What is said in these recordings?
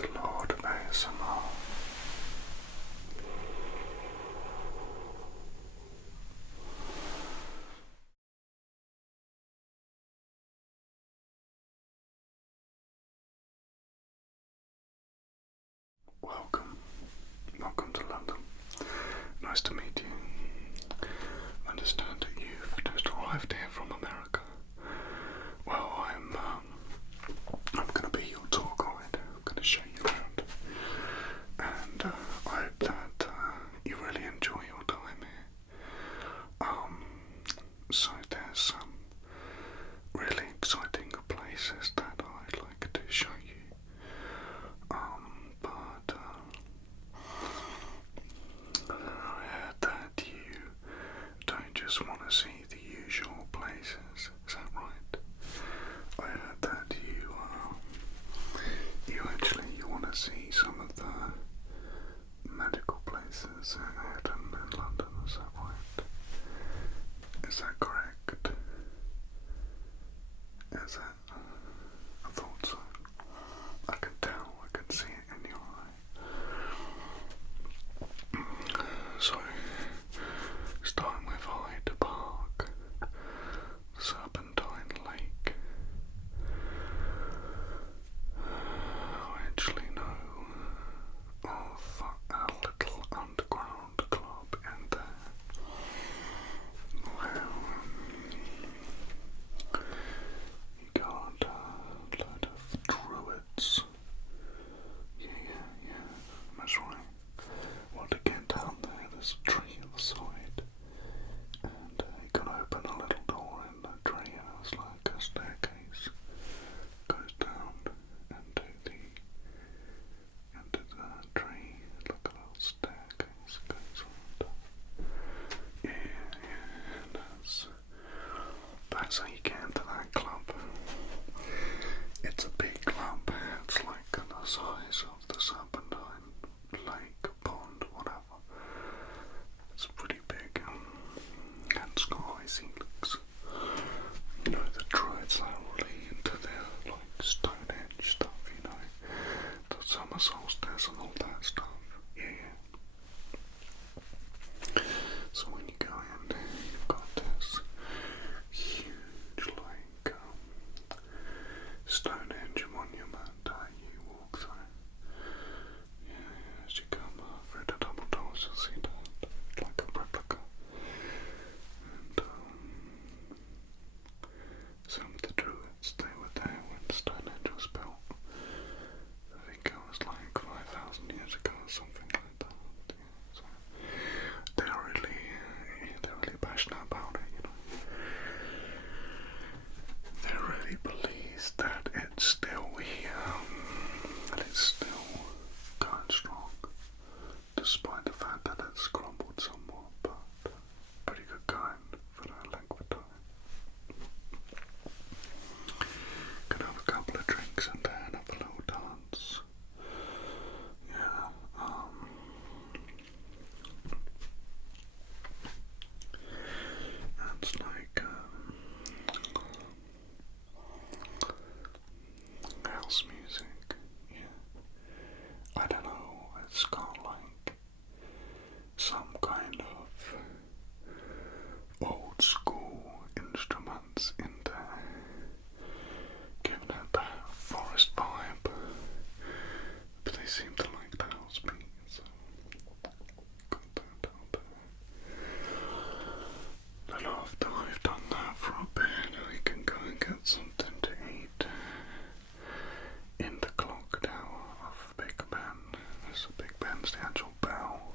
the Lord of ASMR. Welcome to London. Nice to meet you. I understand that you've just arrived here from America. Well, I'm going to be your tour guide. I'm going to show you around, and I hope that you really enjoy your time here. So there's some really exciting places that I'd like to show you. But I heard that you don't just want to see the usual places, is that right? I heard that you actually want to see some of the medical places in London, is that right? Is that correct? Is it? I thought so. I can tell, I can see it in your eye. So, starting with Hyde Park, Serpentine Lake. I actually know of a little underground club in there. Well, you got a load of druids. Yeah, that's right. Well, to get down there, there's a tree on the side, and you can open a little door in the tree, and it's like a staircase. Goes down into the tree, like a little staircase goes on down. Yeah, that's how you get into that club. It's a big club. It's like the size of the Serpentine Lake, pond, whatever. It's pretty big, and it's got high ceilings. You know, the druids are really into their like Stonehenge stuff, you know, the summer solstice and all that stuff. Yeah. So when you go in, you've got this huge like Stonehenge monument you walk through. Yeah, as you come through the double doors, you'll see that, like a replica. And some of the druids, they were there when Stonehenge was built. I think it was like 5,000 years ago or something like that. Yeah, so they're really passionate about it, you know. They're really pleased that it's still here, and it's still going strong, despite the fact that it's crumbled somewhat, but pretty good going for that length of time. Could have a couple of drinks and then have a little dance. Yeah, it's like house music. Yeah, I don't know. It's got like some kind of old school instruments in there, giving it that forest vibe. But they seem to like the house beat, so got that out there. Then after I've done that for a bit, I can go and get something to eat in the clock tower of Big Ben. There's a Big Ben's the actual bell,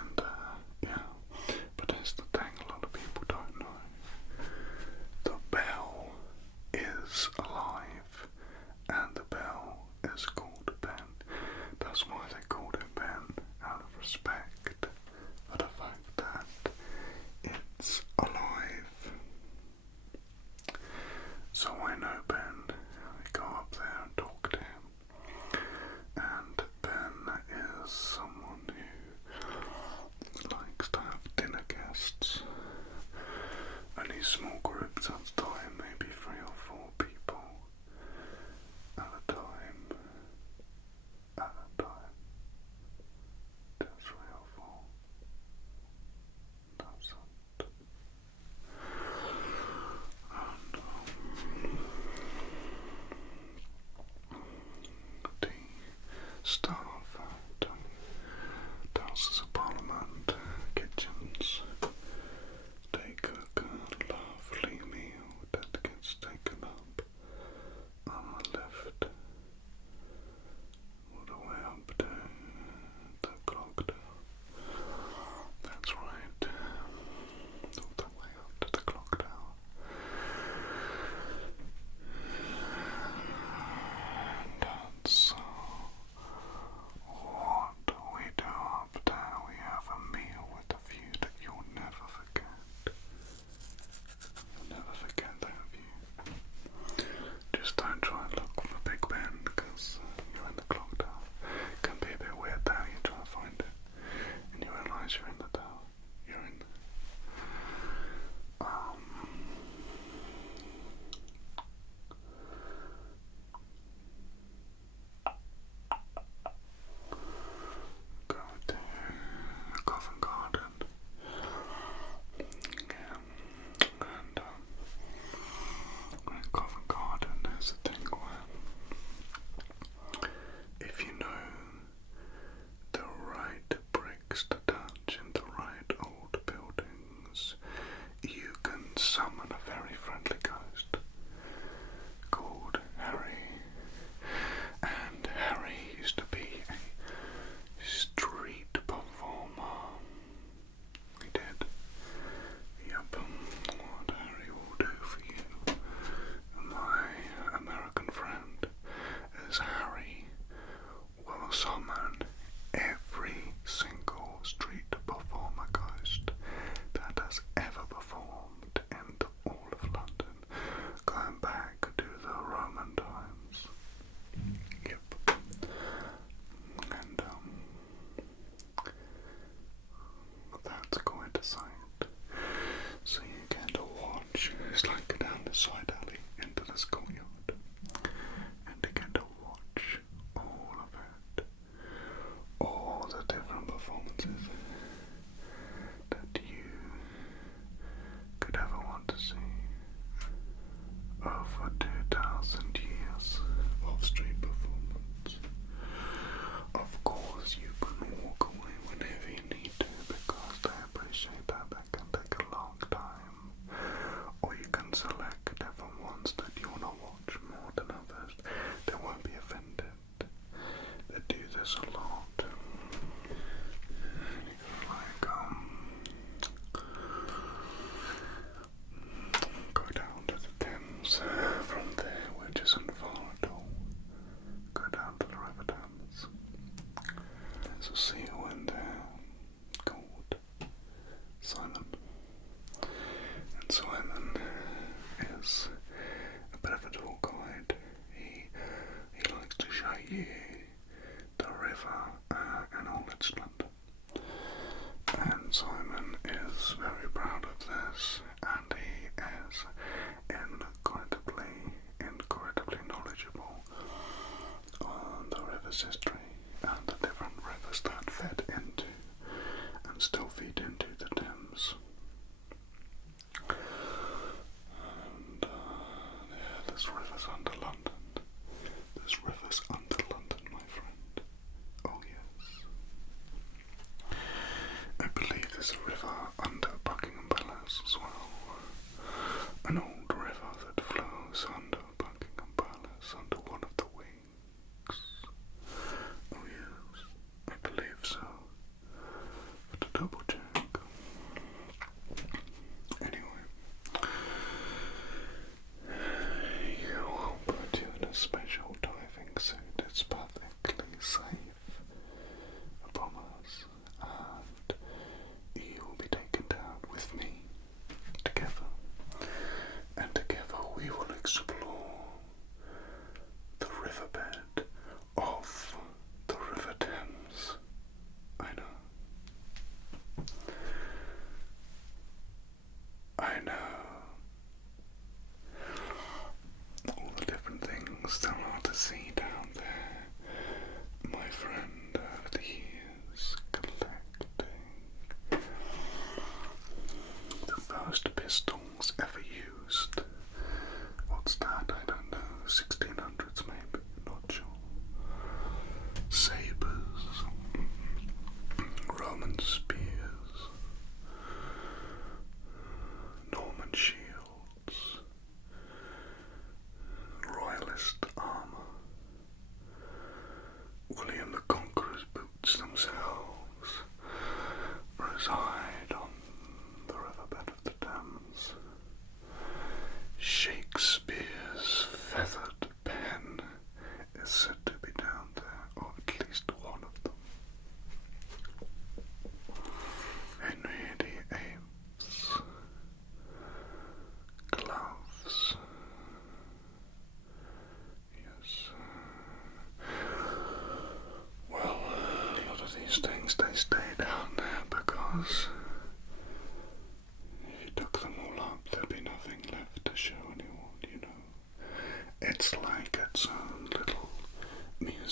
and yeah. But here's the thing: a lot of people don't know. The bell is alive, and the bell is called Ben. staff at Houses of Parliament, kitchens. They cook a lovely meal that gets taken up on a lift all the way up to the clock tower. That's right, all the way up to the clock tower. And that's what we do up there. We have a meal with a view that you'll never forget. You'll never forget that view. Just don't try and look for Big Ben because you're in the clock tower. It can be a bit weird though. You try and find it and you realise you're in the tower. You're in there. Go to Covent Garden. Yeah. And in Covent Garden there's a thing where if you know the right bricks to touch in the right old buildings, you can summon a very friendly ghost called Harry. And Harry used to be a street performer. He did. Yep. What Harry will do for you, my American friend, is Harry will summon every single street performer ghost that has ever performed in all of London, going back to the Roman times. Yep. And that's quite a sight. So you get to watch. It's like down the side alley into this courtyard, and you get to watch all of it, all the different performances that you could ever want to see over 2,000 years of street performance. Of course, you can walk away whenever you need to because they appreciate that can take a long time, or you can select different ones that you want to watch more than others. They won't be offended. They do this a lot. And you go like, go down to the Thames from there, which isn't far at all. Go down to the River Thames. There's a seal in there called Simon. And Simon is a bit of a tour guide. He likes to show you the river and all its splendor. And Simon is very proud of this, and he is incredibly knowledgeable on the river's history and the different rivers that fed into and still feed into the Thames. And yeah, there's rivers under London. There's rivers under London, my friend. Oh yes. I believe there's a river under Buckingham Palace as well. An old river that flows under Buckingham Palace, under one of the wings. Oh yes, I believe so. But to double check. Anyway, you will put you in a special diving suit. It's perfectly safe, I promise. And you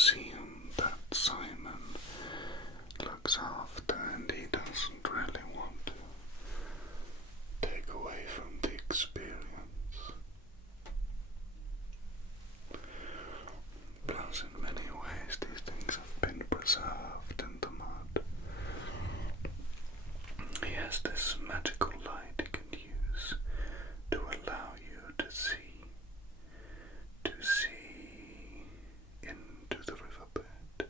museum that Simon looks after, and he doesn't really want to take away from the experience. Plus, in many ways, these things have been preserved in the mud. He has this magical light he can use to allow you to see into the riverbed,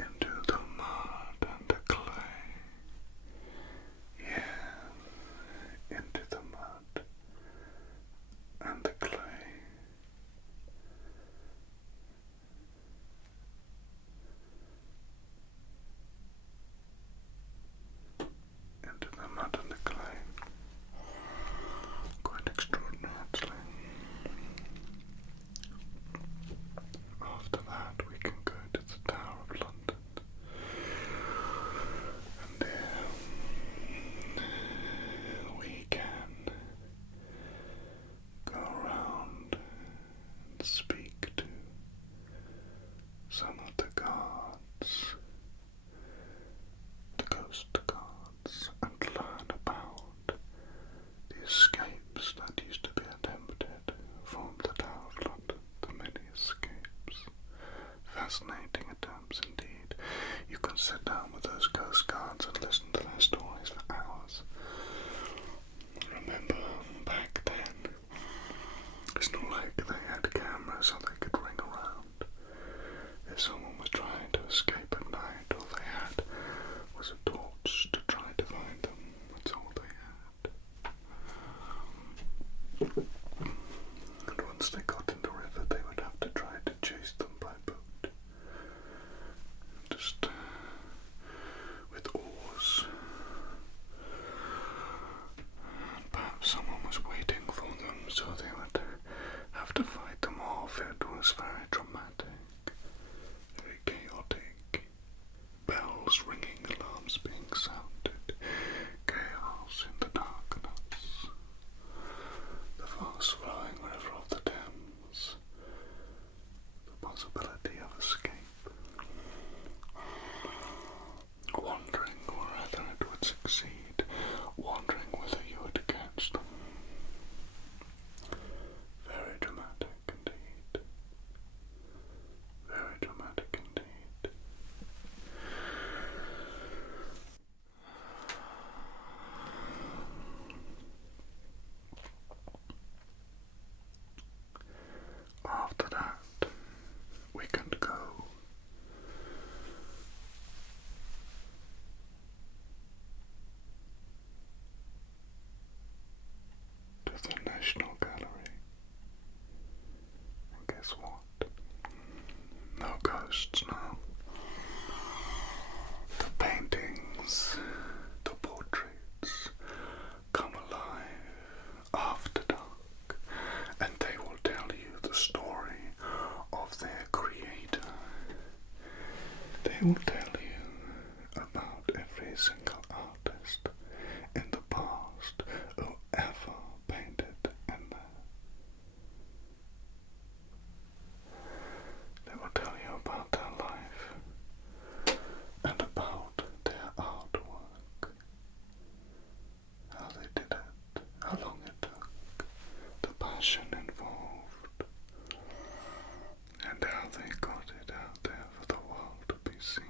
into the mud and the clay. Yeah, into the mud and the clay. Into the mud and the clay. Quite extraordinary, actually. After that, we can go to the Tower of London, and there we can go around and speak to some of the guards, the ghost guards, and learn about the escapes that used to be attempted from the Tower of London, the many escapes. Fascinating attempts indeed. You can sit down with those ghost guards and listen to their stories for hours. Remember, back then, it's not like they had cameras so they could ring around. If someone was trying to escape at night, all they had was a torch to try to find them. That's all they had. And once they got in the river, they would have to try to chase them by boat. Just with oars. And perhaps someone was waiting for them, so they would have to fight them off. It was very dramatic, very chaotic. Bells ringing, alarms being sounded, chaos in the darkness. The fast-flowing river of the Thames, the possibility of escape, wondering whether it would succeed, wondering whether you would catch them. Very dramatic indeed. Very dramatic indeed. After that, we can go to the National Gallery. And guess what? No ghosts now. The paintings, the portraits come alive after dark, and they will tell you the story of their creator. They will tell you about every single artist in the past who ever painted in there. They will tell you about their life and about their artwork, how they did it, how long it took, the passion involved, and how they got it out there for the world to be seen.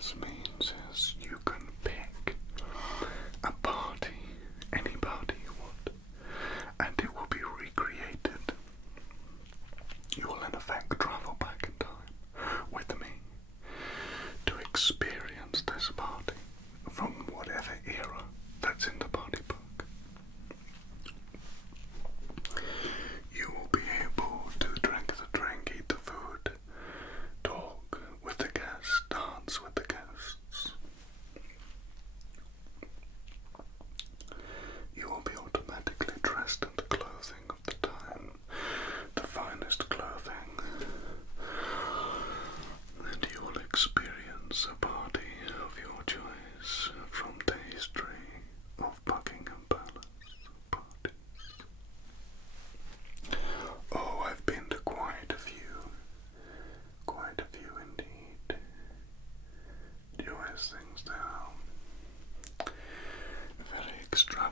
this means is you can pick a party, any party you want, and it will be recreated. You will in effect travel back in time with me to experience this party from whatever era that's in the party book. You will be able to drink the drink, eat the food, talk with the guests, dance with the guests. You will be automatically dressed in the clothing of the time, the finest clothing, and you will experience a party of your choice from the history of Buckingham Palace parties. Oh, I've been to quite a few indeed. Joyous things now. Very extravagant.